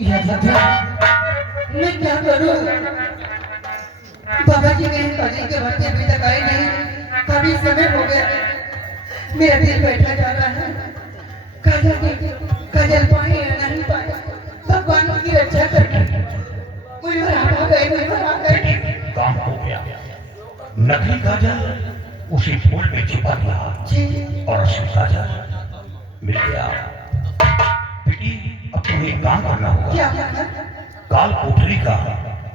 यह सजा मैं क्या करूं? बाबा जी मेरे काजी के बच्चे अभी तक आए नहीं। कभी समय हो गया, मेरा दिल बैठा जा रहा है। काजल पाए या नहीं पाए, भगवान की रक्षा करके मुझे आ गए, मुझे आ गए। काम हो गया। नकली काजल उसी फूल में छिपा दिया और असली काजल मिल गया। बेटी, अब तुम्हें एक काम करना होगा। क्या करना? काल कोठरी का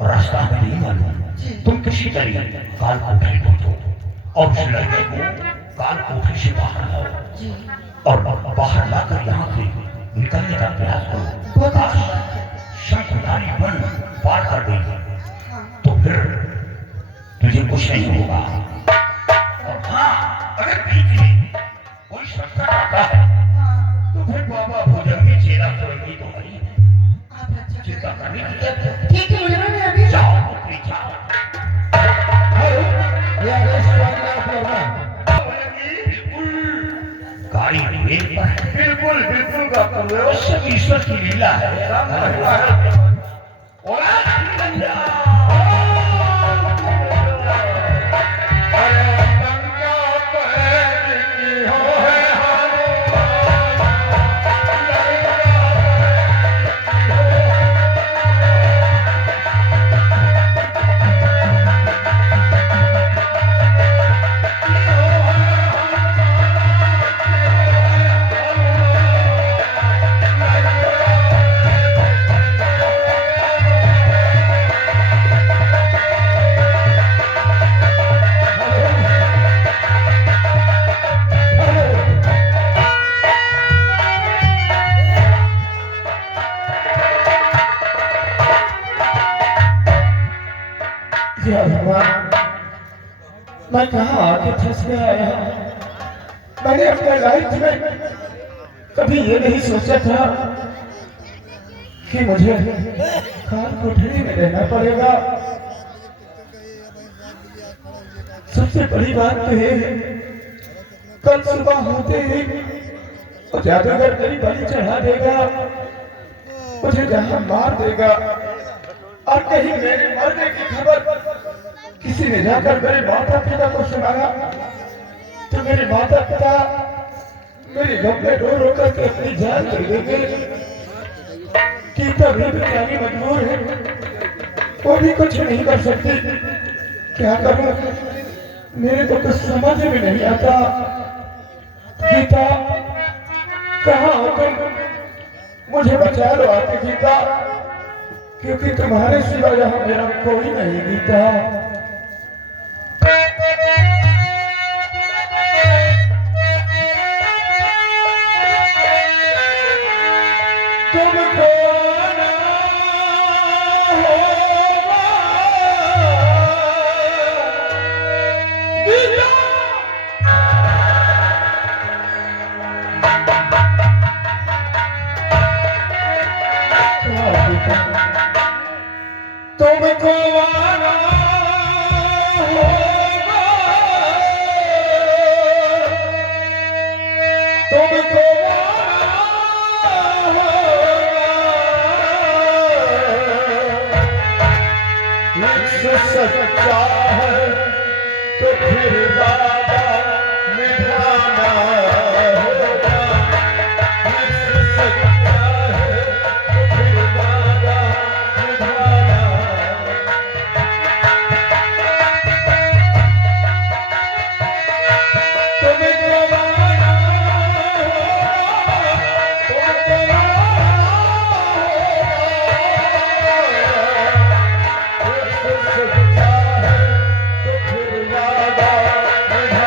रास्ता हमें नहीं मालूम। तुम किसी तरह काल कोठरी पहुंचो और उस लड़के को काल कोठरी से बाहर लाओ और बाहर लाकर यहाँ से निकलने का प्रयास करो। शंखधारी वन पार कर गई तो फिर तुझे कुछ नहीं होगा। और हाँ, अगर बीच में कोई संकट आता है तो फिर बाबा भुजंगी चेला सुरंगी तो है। चिंता करने की जरूरत है। ठीक है, मुझे मैं अभी जाओ पुत्री जाओ। गाड़ी रेल पर है। बिल्कुल बिल्कुल बात कर रहे हो। सब ईश्वर की लीला है। मैं कहाँ आके फंस गया यार। मैंने अपने लाइफ में कभी ये नहीं सोचा था कि मुझे काल कोठरी में रहना पड़ेगा। सबसे बड़ी बात तो ये है, कल सुबह होते ही वो जादूगर मेरी बलि चढ़ा देगा, मुझे जहां मार देगा। और कहीं मेरे मरने की खबर किसी ने जाकर मेरे माता पिता को सुनाया तो मेरे माता पिता मेरी गम में रो रो करके अपनी जान दे देंगे। गीता भी बेचारी मजबूर है, वो भी कुछ नहीं कर सकती। क्या करूं, मेरे को कुछ समझ में नहीं आता। गीता, कहाँ हो तुम? मुझे बचा लो आके गीता, क्योंकि तुम्हारे सिवा यहाँ मेरा कोई नहीं। गीता, तुमको ना होगा गीता, तुमको आना होगा, तुमको आना होगा। एक सच्चा है तो फिर वादा निभाना होगा। एक सच्चा है तो फिर वादा निभाना। तुमको आना होगा, तुमको आना होगा। एक सच्चा है तो फिर वादा निभाना।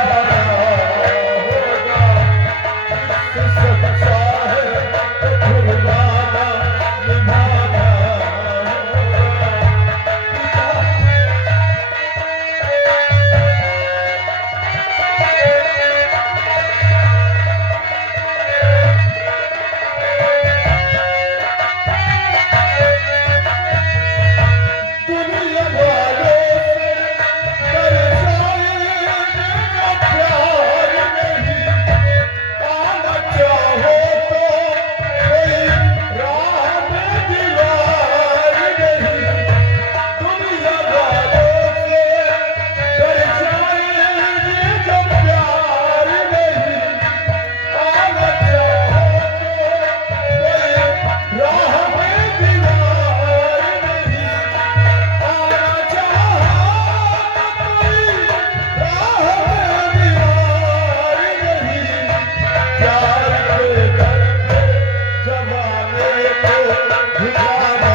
ठिकाना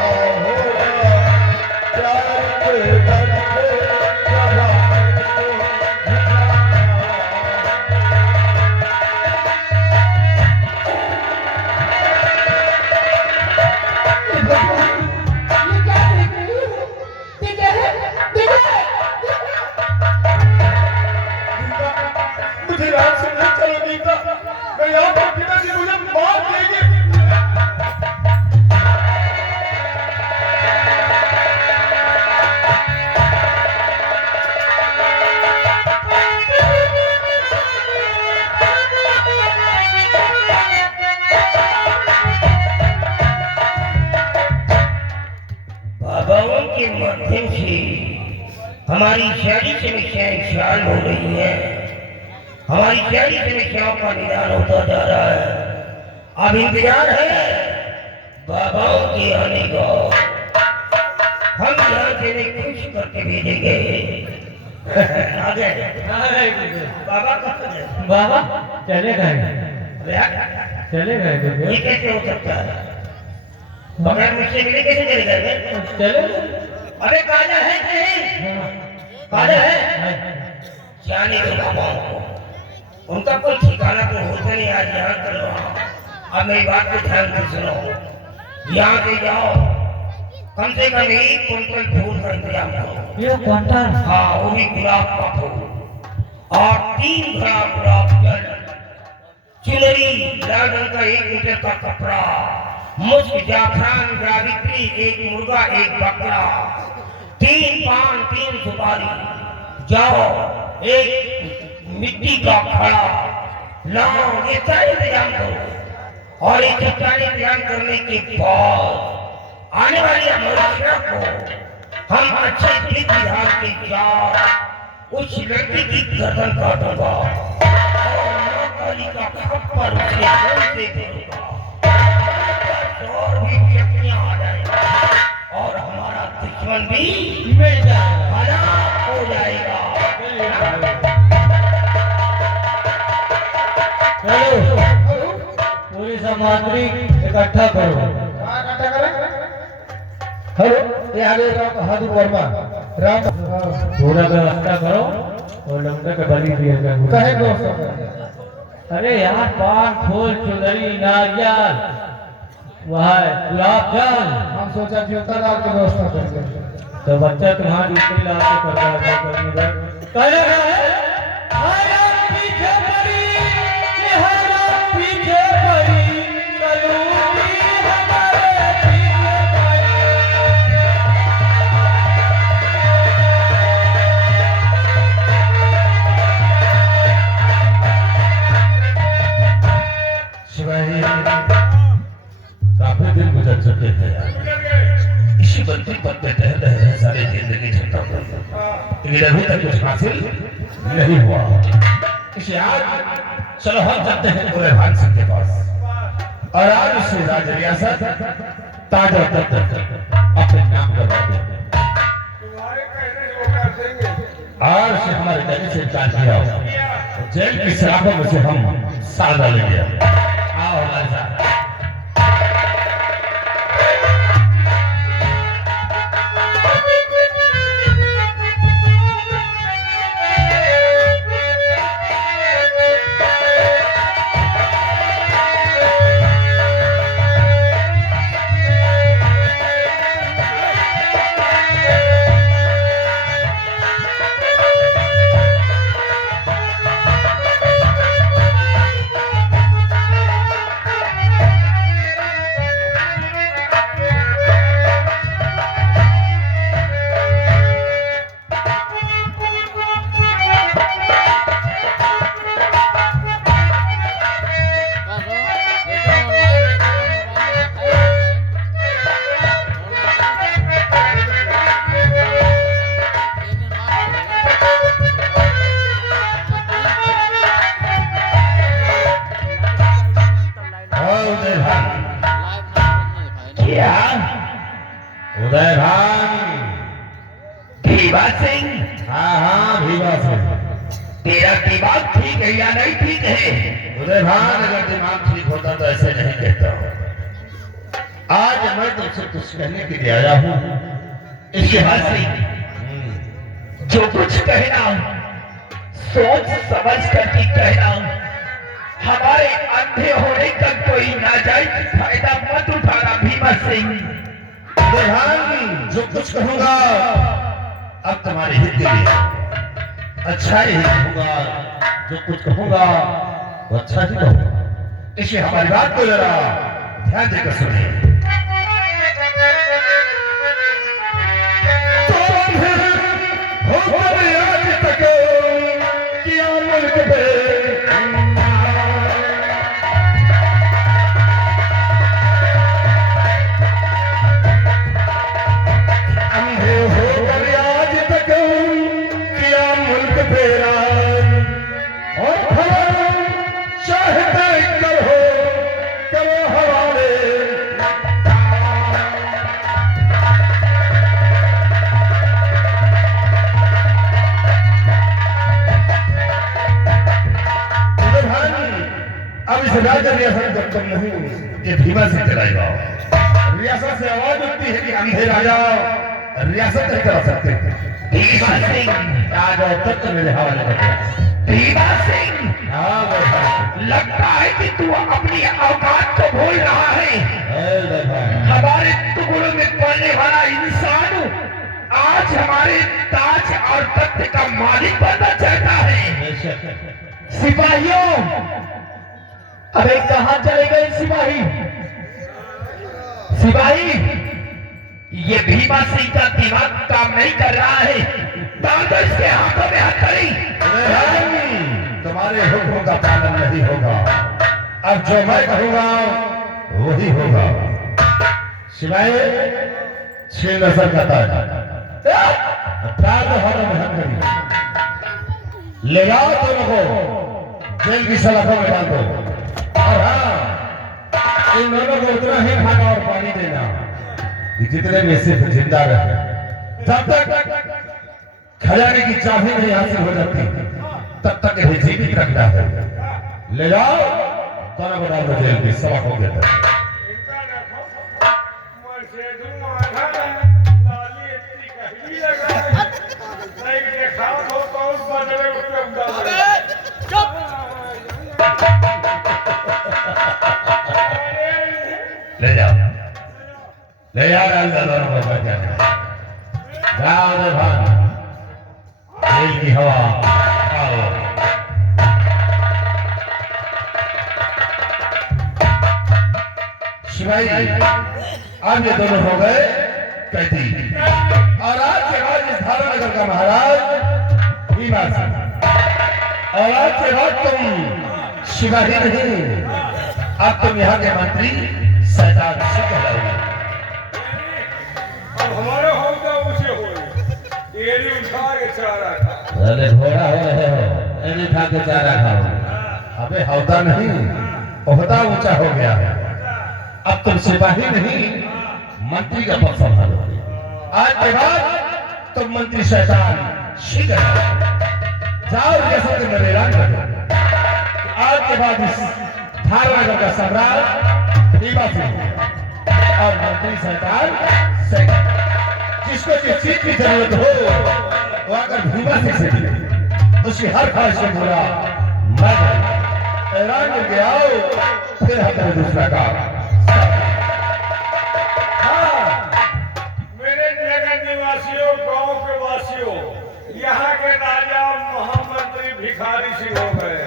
होगा प्यार के बंधे जवानी को ठिकाना। ये क्या देख रही हो? विजय, विजय! मुझे रात से नहीं चलोगी का मैं यहाँ पर पिताजी मुझे मार देंगे। बाबाओं के माध्यम से हमारी सारी समस्याएं ख्याल हो रही हैं, हमारी सारी समस्याओं का निदान होता जा रहा है। अब इंतजार है बाबाओं के आने का। हम यहाँ से इन्हें खुश करके भेजेंगे। आ गए बाबा कहाँ गए? बाबा चले गए, अबे यार, चले गए ये कैसे हो सकता है? बगैर मुझसे मिले कैसे चले गए? चले अबे काजा है कि नहीं? काजा है? जाने दो बाबाओं को, उनका कोई ठिकाना तो होता नहीं। आज यहाँ कर लो। अब मेरी बात को ध्यान से सुनो। यहाँ से जाओ, कम से कम 1 कुंटल फूल का इंतजाम करो। ये क्वांटल? हाँ, वो भी गुलाब का फूल, और 3 घड़ा गुलाब जल, चुनरी लाल रंग का 1 मीटर का कपड़ा, मुश्क, जाफरान, जावित्री, 1 मुर्गा, 1 बकरा, 3 पान, 3 सुपारी। जाओ, 1 मिट्टी का खड़ा लाओ। ये सारे इंतजाम करो, और ये सारे इंतजाम करने के बाद आने वाली अमावस्या को हम अच्छे विधि विधान के साथ उस लड़की की गर्दन काटूंगा और मां काली का खप्पर उसके मुंह से करूंगा, और भी शक्तियां आ जाएगी और हमारा दुश्मन भी मिल जाएगा, हलाक हो जाएगा। चलो पूरी सामग्री इकट्ठा करो। हेलो, ये आगे हाथी वर्मा राम पूरा व्यवस्था करो और लंका के बलि दिए कहे गए। दोस्त अरे यार पान, फूल, चुनरी, नारियल, वह गुलाब जल। हम सोचा जूता लाल की व्यवस्था करेंगे। तो बच्चा तुम्हारा दूसरी लाभ से करता है कहेगा है आया पीछे पड़ी, चेहरा पीछे पड़ी, कलूनी हमारे पीछे पड़ी। शिवाजी, काफी दिन गुजर चुके हैं यार। इसी बंदी पद पे टहल रहे हैं सारी जिंदगी झंडा पर, लेकिन अभी तक कुछ हासिल नहीं हुआ। इसे आज चलो हम जाते हैं पूरे भाग सिंह के पास, और आज उसे राज रियासत ताज और तख्त अपने नाम करवाते हैं। आज से हमारे जगह से इनकार किया हो, जेल की सलाखों में से हम साल डालेंगे। आओ हमारे साथ। उदय भान भीवा सिंह। हाँ हाँ भीवा सिंह, तेरा दिमाग ठीक है या नहीं ठीक है? उदय भान, अगर दिमाग ठीक होता तो ऐसे नहीं कहता। आज मैं तुमसे कुछ कहने के लिए आया हूँ। इसके बाद से जो कुछ कहना सोच समझ कर ही कहना। हमारे अंधे होने का कोई नाजायज फायदा मत उठाना भीमा सिंह। जो कुछ कहूंगा अब तुम्हारे हित के लिए अच्छा ही कहूंगा। जो कुछ कहूंगा वो अच्छा ही कहूंगा। इसे हमारी बात को जरा ध्यान देकर सुनिए। रियासत जब तक नहीं ये भीमा सिंह चलाएगा। रियासत से आवाज उठती है कि अंधे राजा रियासत नहीं चला सकते। भीमा सिंह आज और तक तो मेरे हवाले कर दिया। भीमा सिंह लगता है कि तू अपनी औकात को भूल रहा है। हमारे टुकड़ों में पड़ने वाला इंसान आज हमारे ताज और तख्त का मालिक बनना चाहता है। सिपाहियों अबे कहां चले गए सिपाही? सिपाही ये भीमा सिंह का दिमाग काम नहीं कर रहा है। तो इसके हाथों में हाथ करी। तुम्हारे हुक्म का पालन नहीं होगा। अब जो मैं कहूंगा वही होगा। सिपाही 6 नजर का ताज ले जाओ दोनों को जेल की सलाखों में डाल दो। और हाँ इन दोनों को उतना ही खाना और पानी देना कि जितने में सिर्फ जिंदा रहे। जब तक खजाने की चाबी नहीं हासिल हो जाती तब तक इन्हें जीवित रखना है। ले जाओ दोनों को डाल दो जेल में सबक हो गया। ले जाओ डाल दो दोनों को जाओ रे भान जेल की हवा आओ। शिवाई अब ये दोनों हो गए कैदी। और आज के बाद इस धारानगर का महाराज भीमा सिंह। और आज के बाद तुम शिवाजी नहीं अब तुम यहाँ के मंत्री शैतान से कहलाओगे। अब हमारे होगा ऊंचे हो ये उठा के चारा खा। अरे घोड़ा हो रहे हो एने उठा के चारा खाओ। अबे हौदा नहीं ओहदा ऊंचा हो गया है। अब तुम सिपाही नहीं मंत्री का पद संभालो। आज के बाद तुम मंत्री शैतान शीघ्र जाओ जैसे तुम नरेला करो। आज के बाद इस धारानगर का सम्राट भीमा सिंह और मंत्री शैतान जिसको जिस चीज की जरूरत हो वो अगर भीमा सिंह से मिले उसकी हर ख्वाहिश को पूरा मैं ऐलान करके आओ फिर हमारे दूसरा काम। मेरे नगर निवासियों गांव के वासियों यहाँ के राजा महामंत्री भिखारी सिंह हो गए।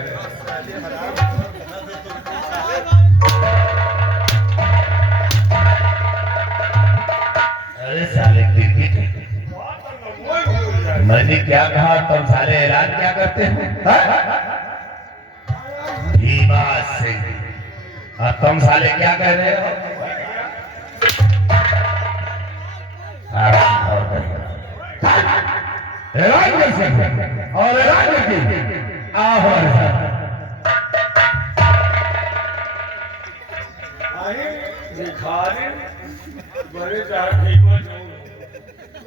अरे साले मैंने क्या कहा तुम साले ऐलान क्या करते हो? भीमा सिंह और तुम साले क्या कह रहे हो? ऐलान कर सकते और ऐलान करके आओ हमारे साथ। भिखारी बड़े चाहे भीमा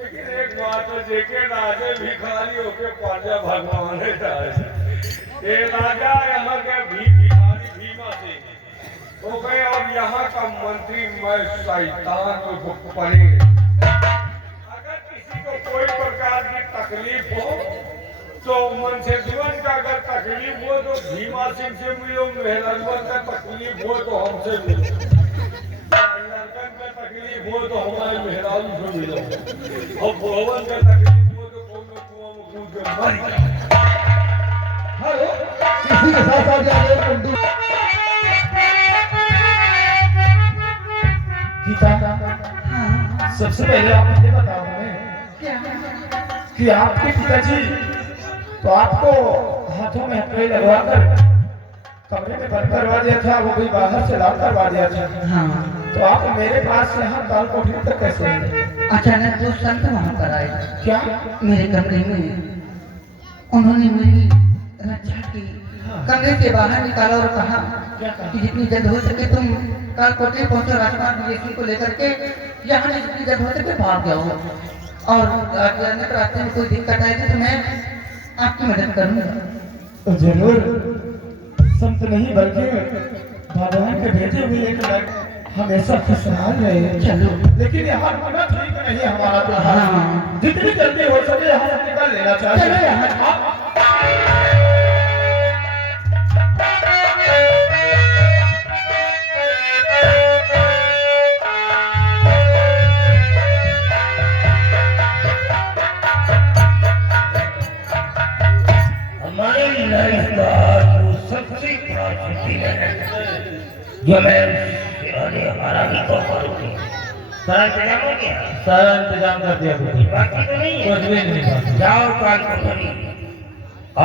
लेकिन एक बात तो देखे राजे भिखारी होके पाजा भगवान है ये राजा यहाँ के भिखारी भीमा सिंह हो गए और यहाँ का मंत्री मैं शैतान पड़े। अगर किसी को कोई प्रकार की तकलीफ हो तो मनसे जीवन का अगर तकलीफ हो तो भीमा सिंह से मिलो, मेहरनवन का तकलीफ हो तो हमसे मिलो, लड़कन का तकलीफ हो तो हमारे मेहरान से मिलो, और भवन का तकलीफ हो तो कुआं में कूद कर मर जाओ। हेलो, किसी के साथ आ जा रहे पंडित सबसे पहले आप मुझे बताओ हमें कि आपके पिताजी तो आपको हाथों में हथकड़ी लगवाकर कमरे में बंद करवा दिया था, वो भी बाहर से लाल करवा दिया था। हाँ। तो आप मेरे पास यहाँ काल कोठरी तक कैसे आए? अचानक वो संत वहाँ पर आए, क्या मेरे कमरे में उन्होंने मेरी रक्षा की, कमरे से बाहर निकाला और कहा कि जितनी जल्द हो सके तुम काल कोठरी पहुंचो, राजकुमार विदेशी को लेकर के यहाँ से जितनी जल्द हो सके भाग जाओ, और रास्ते में कोई दिक्कत आएगी तो मैं आपकी मदद करूंगा। तो जरूर, संत नहीं बल्कि भगवान के भेजे हुए एक लड़का हमेशा खुशहाल रहे। चलो, लेकिन यहाँ रुकना ठीक नहीं हमारा तो। हाँ। जितनी जल्दी हो सके यहाँ से निकल लेना चाहिए। चलो यहाँ। हमारे लाइफ का जो सबसे बड़ा छुट्टी है जो मैं हमारा ही को करूँगी। सारा इंतजाम हो गया? सारा इंतजाम कर दिया कुछ बाकी तो नहीं है? कुछ भी नहीं बाकी। जाओ काल कोठरी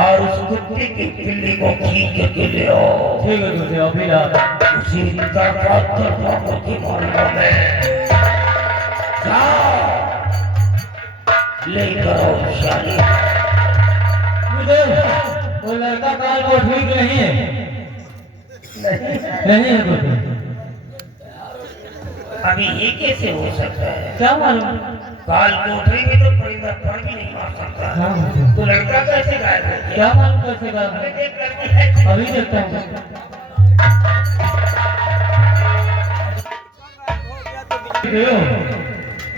और उस कुत्ते की पिल्ली को खींच के ले आओ। ठीक है तुझे अभी ला। उसी तरह की मालूम है। जाओ ले करो शादी। मुझे वो लड़का काल को ठीक नहीं है। नहीं है कुछ। अभी ये कैसे हो सकता है? क्या मालूम? काल कोठरी में तो परिंदा पर भी नहीं मार सकता। हाँ। तो लड़का कैसे गायब हो गया? क्या मालूम कैसे गायब? अभी देखता हूँ।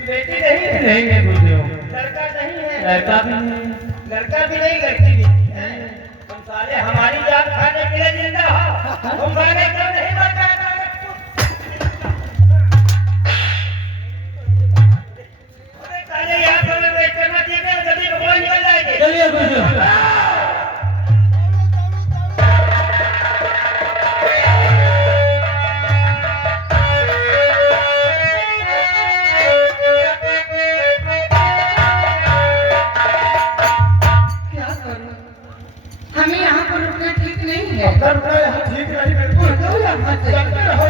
बेटी नहीं है? नहीं है गुरुदेव। लड़का नहीं है? लड़का भी नहीं। लड़का भी नहीं, लड़की भी नहीं है। तुम साले हमारी जान खाने के लिए जिंदा हो, तुम गाने क्यों नहीं बचा? साले यहाँ पर मैं वेट करना चाहिए, जल्दी भगवान निकल जाएंगे। चलिए गुरुदेव। हमें यहाँ पर रुकना ठीक नहीं है। अपना रुकना यहाँ ठीक नहीं, बिल्कुल चलो यहाँ से। चलते रहो।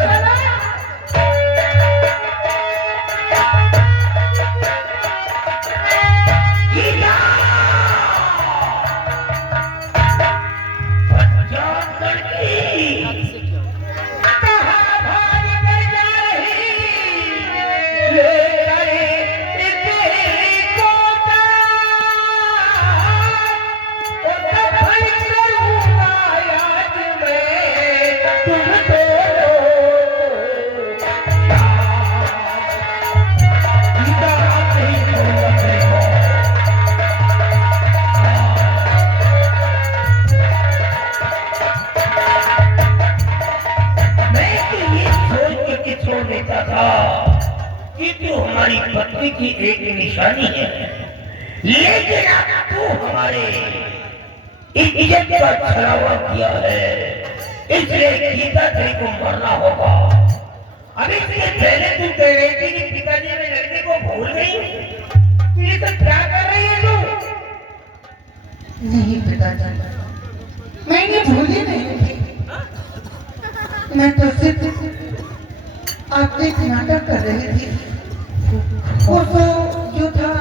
हमारी पत्नी की एक निशानी है, लेकिन अब तू हमारे इज्जत का छलावा किया है, इसलिए गीता तेरे को मरना होगा। अभी इसके पहले तू कह रही थी कि पिताजी ने लड़के को भूल गई, तू ये सब क्या कर रही है तू? नहीं पिताजी, मैंने भूली नहीं थी। मैं तो सिर्फ आपसे एक नाटक कर रही थी। वो तो जो था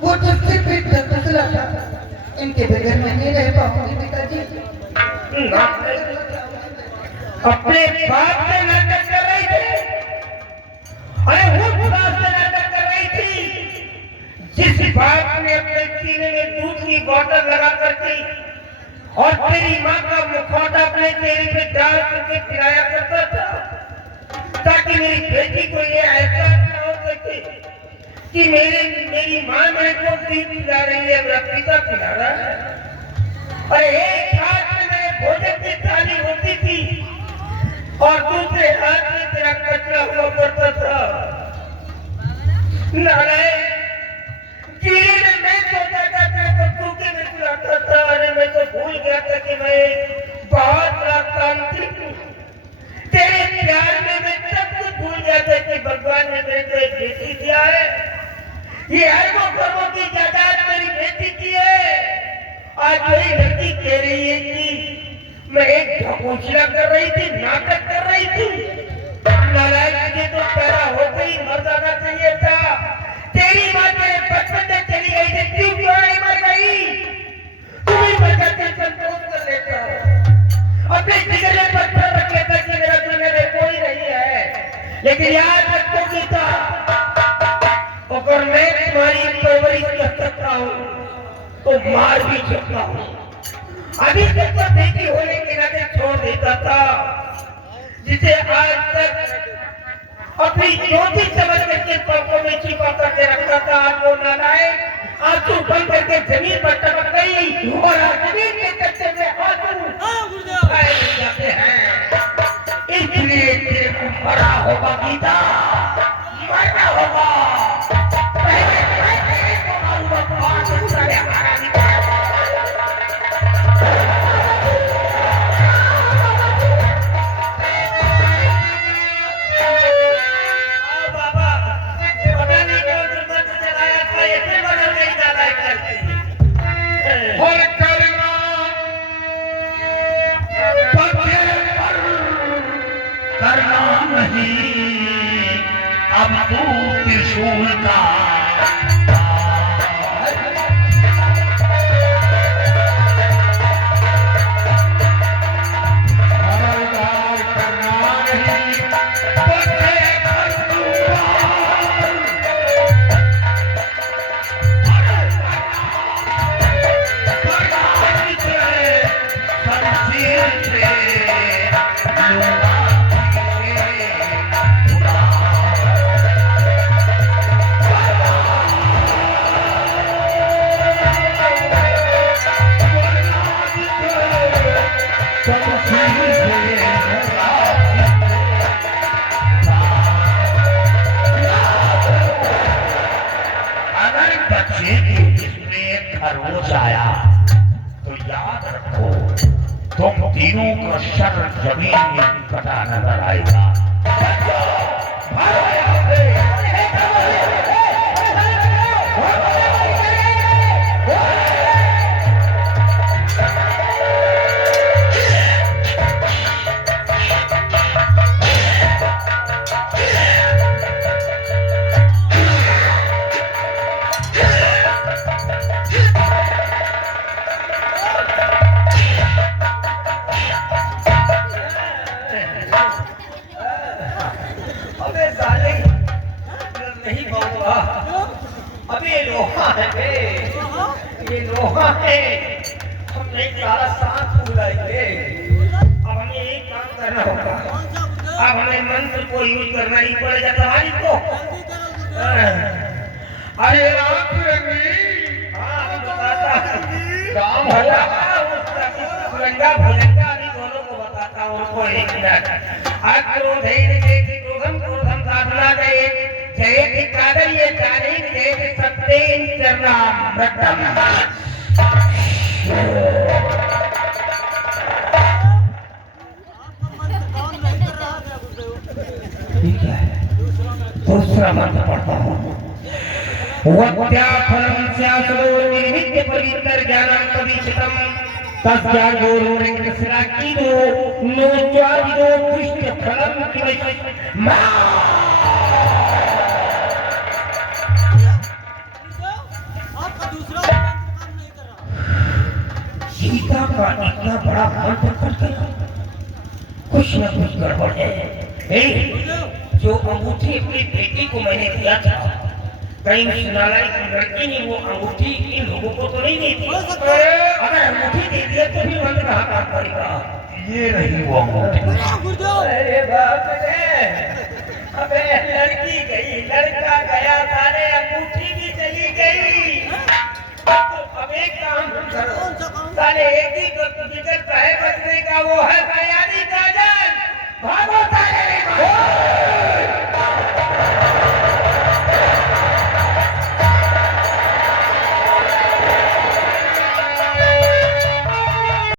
वो तो सिर्फ एक फैसला था। इनके बगैर मैं नहीं रह पाऊंगी पिताजी। अपने बाप से नाटक कर रही थी? अरे उस बाप से नाटक कर रही थी जिस बाप ने अपने सीने में दूध की बोतल लगा करके और तेरी माँ का मुखौटा अपने चेहरे पे डाल करके पिलाया करता था। ताकि मेरी बेटी को ये एहसास न हो सके कि मेरी माँ मेरे को दूध पिला रही है, मेरा पिता पिला रहा है। और एक हाथ में मेरे भोजन की थाली होती थी और दूसरे हाथ में तेरा कचरा हुआ करता था। नारायण, कीड़े ने मैं सोचा था तेरे को सूखे में पिलाता था। अरे मैं तो भूल गया था कि मैं बहुत बड़ा तांत्रिक हूँ। तेरे प्यार में मैं सब कुछ भूल गया था कि भगवान ने मेरे को एक बेटी दिया है। ये अरबों करोड़ों की जायदाद मेरी बेटी की है। आज मेरी लड़की कह रही है कि मैं एक ढकोसला कर रही थी, नाटक कर रही थी। नारायण, मुझे तो पैदा होते ही मर जाना चाहिए था। तेरी माँ तेरे बचपन में चली गई थी, क्यों क्यों नहीं मर गई? तुम ही मर जाते संतोष कर लेता हो। अपने जिगर में पत्थर रख लेता कि मेरा दुनिया में कोई नहीं है। लेकिन याद रखो गीता, अगर मैं तुम्हारी परवरिश कर सकता हूँ तो मार भी सकता हूँ। अभी तक तो बेटी होने के नाते छोड़ देता था, जिसे आज तक अपनी ज्योति समझ करके पापों में छिपा करके रखता था। आज वो नारायण आंसू बंद करके जमीन पर टपक गई और जमीन के कच्चे में आंसू आए जाते हैं। इसलिए तेरे को मरना होगा गीता, मरना होगा। पहले मैं तेरे को मारूंगा, बाद में तुझे हमारा अब तू त्रिशूल का खरगोश आया तो याद रखो, तुम तीनों का शर जमीन में कटा नजर आएगा। अबे ये लोहा है बे, ये लोहा है। हम नहीं सारा साथ फूलाएंगे। अब हमें एक काम करना होगा, अब हमें मंत्र को यूज करना ही पड़ेगा तुम्हारी को। अरे राम रंगी, हाँ बताता काम होगा। सुरंगा भुलंगा अभी दोनों को बताता हूँ। उनको एक मिनट क्रोधम साधना जयति कादर्ये कालेन जयति सत्येन चरणामृतम्। ठीक है, दूसरा मंत्र पढ़ता हूँ। वत्याफलं स्यासलो निर्विद्य पवित्र ज्ञानं कविचितम् तस्या गुरुरिंगस्राकिदो नो ज्वादिदो कृष्ण फलं किवै सीता का इतना बड़ा मंत्र कर दिया, कुछ न कुछ गड़बड़ है। जो अंगूठी अपनी बेटी को मैंने दिया था, कहीं उस नालायक लड़की ने वो अंगूठी इन लोगों को तो नहीं दी थी। अगर अंगूठी दे दिया तो भी मंत्र कहाँ काम करेगा? ये रही वो अंगूठी। अरे बाप रे, अबे लड़की गई लड़का